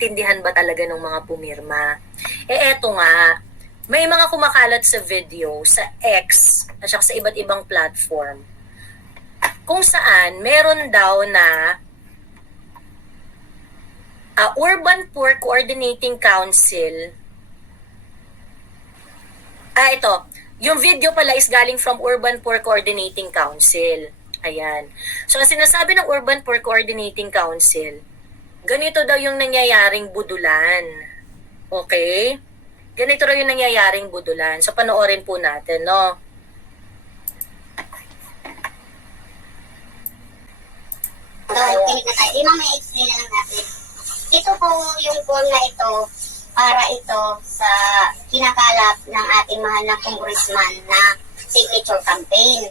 naiintindihan ba talaga ng mga pumirma? Eto nga, may mga kumakalat sa video, sa X, at saka sa iba't ibang platform, kung saan meron daw na Urban Poor Coordinating Council. Ito. Yung video pala is galing from Urban Poor Coordinating Council. Ayan. So, ang sinasabi ng Urban Poor Coordinating Council, ganito daw yung nangyayaring budulan. Okay? Ganito daw yung nangyayaring budulan. So, panoorin po natin, no? Kinig na tayo. May explain na lang natin. Ito po yung form na ito para ito sa kinakalap ng ating mahal na congressman na signature campaign.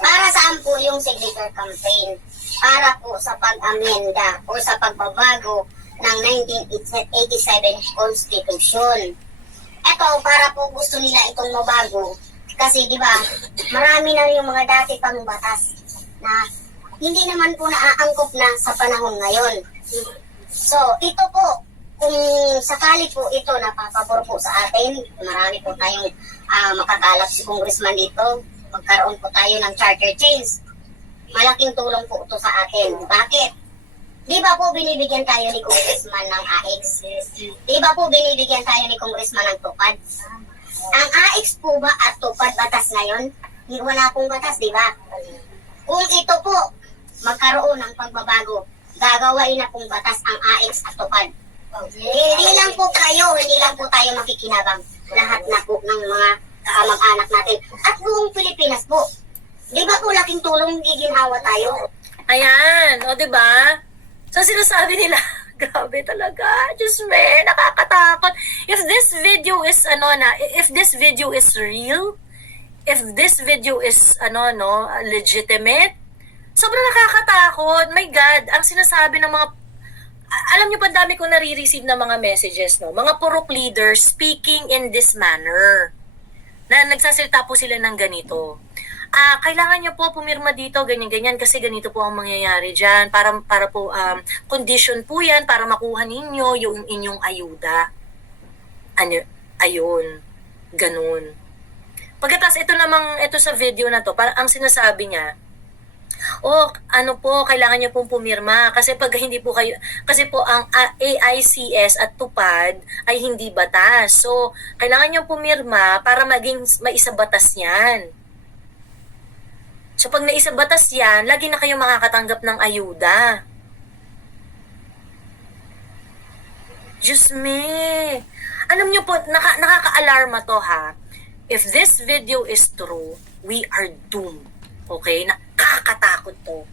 Para saan po yung signature campaign? Para po sa pag-amenda o sa pagbabago ng 1987 Constitution. Ito, para po gusto nila itong mabago. Kasi di ba, marami na yung mga dati pang batas na hindi naman po naaangkop na sa panahon ngayon. So, ito po, kung sakali po ito napapabor po sa atin, marami po tayong makakalap si congressman dito, magkaroon po tayo ng charter change. Malaking tulong po ito sa atin. Bakit? Di ba po binibigyan tayo ni congressman ng AX? Di ba po binibigyan tayo ni congressman ng tupad? Ang AX po ba at tupad batas ngayon? Wala pong batas, di ba? Kung ito po magkaroon ng pagbabago, gagawain na pong batas ang AX at tupad. Hindi lang po tayo makikinabang. Lahat na po ng mga kamag-anak natin. At buong Pilipinas po. Di ba po laking tulong giginhawa tayo? Ayan, o diba? So sinasabi nila, grabe talaga, Diyos me, nakakatakot. If this video is, if this video is real, if this video is, legitimate, sobrang nakakatakot. My God, ang sinasabi ng mga, alam niyo pa, dami kong nare-receive na mga messages, no? Mga purok leaders speaking in this manner. Na nagsasalita po sila ng ganito. Kailangan niyo po pumirma dito, ganyan-ganyan, kasi ganito po ang mangyayari dyan. Para po, condition po yan para makuha ninyo yung inyong ayuda. Ayun. Ganun. Pagkatapos, ito sa video na to, ang sinasabi niya, kailangan niyo pong pumirma kasi pag hindi po kayo, kasi po ang AICS at tupad ay hindi batas. So, kailangan niyo pumirma para maging maisabatas yan. So, pag naisabatas yan, lagi na kayo makakatanggap ng ayuda. Diyos me. Alam niyo po, nakaka-alarma to ha. If this video is true, we are doomed. Okay? Nakakatakot to.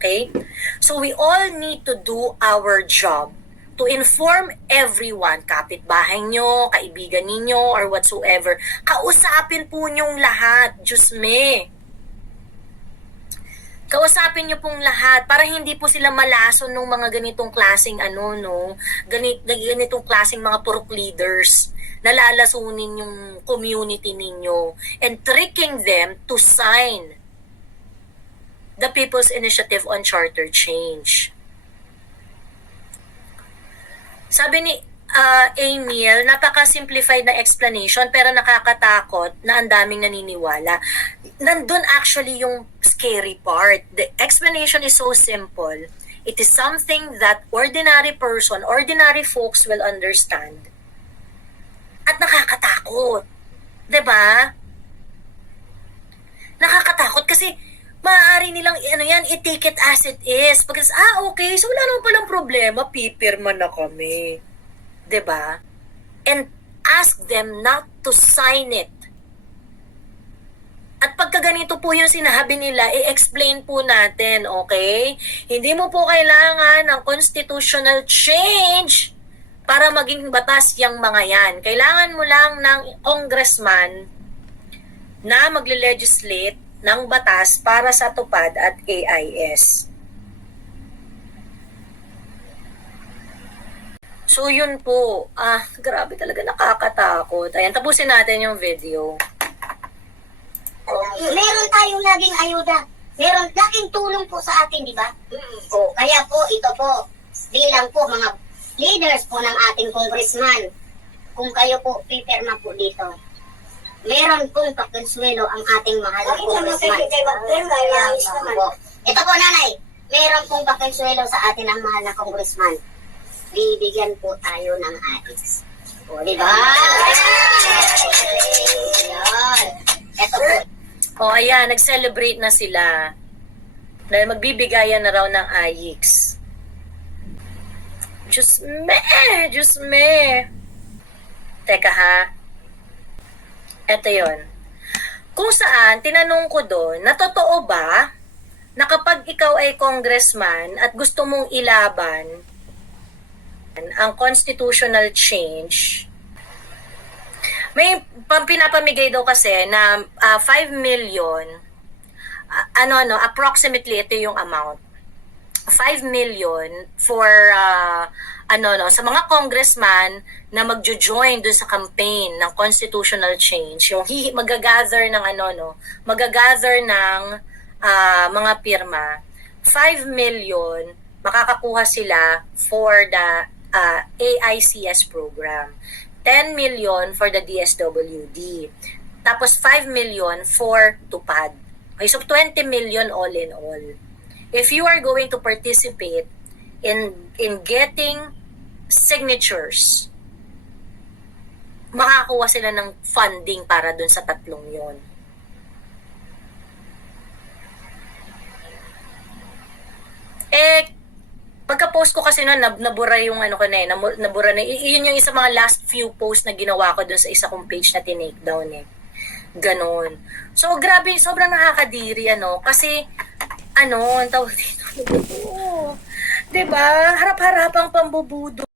Okay? So we all need to do our job to inform everyone, kapitbahay nyo, kaibigan ninyo, or whatsoever. Kausapin po nyong lahat. Diyos me. Kausapin nyo pong lahat para hindi po sila malason ng mga ganitong klaseng ganitong klaseng mga purok leaders na lalasunin yung community ninyo and tricking them to sign the People's Initiative on Charter Change. Sabi ni Emil, napaka-simplified na explanation pero nakakatakot na ang daming naniniwala. Nandun actually yung scary part. The explanation is so simple. It is something that ordinary folks will understand. At nakakatakot. 'Di ba? Nakakatakot kasi maaari nilang i-take it as it is. Pagkas, okay, so wala naman palang problema, pipirma na kami. 'Di ba? And ask them not to sign it. At pagka ganito po yung sinabi nila, i-explain po natin, okay? Hindi mo po kailangan ng constitutional change para maging batas yung mga yan. Kailangan mo lang ng congressman na magle-legislate ng batas para sa tupad at AIS. So yun po, grabe talaga, nakakatakot. Ayan, tapusin natin yung video. Meron tayong laging ayuda. Meron laking tulong po sa atin, di ba? Kaya po, ito po, bilang po mga leaders po ng ating congressman, kung kayo po pipirma po dito, meron pong pakonsuelo ang ating mahal na congressman. Ito po nanay, meron pong pakonsuelo sa atin ang mahal na congressman. Bibigyan po tayo ng AX. O, diba? Yan. Ito po. O ayan, nag-celebrate na sila. Dahil magbibigayan na raw ng AX. Diyos me. Teka ha. Ito yon. Kung saan, tinanong ko doon, na totoo ba na kapag ikaw ay congressman at gusto mong ilaban ang constitutional change, may pinapamigay daw kasi na 5 million, approximately ito yung amount. 5 million for sa mga congressman na magjo-join dun sa campaign ng constitutional change, yung magagather ng mga pirma. 5 million makakakuha sila for the AICS program. 10 million for the DSWD. Tapos 5 million for TUPAD. Okay, so 20 million all in all. If you are going to participate in getting signatures, makakuha sila ng funding para dun sa tatlong yon. Pagka-post ko kasi nabura yung nabura na. Yun yung isa mga last few posts na ginawa ko dun sa isa kong page na tinake down Ganon. So, grabe, sobrang nakakadiri, kasi, ang tawag dito, diba? Harap-harapang pambubudo.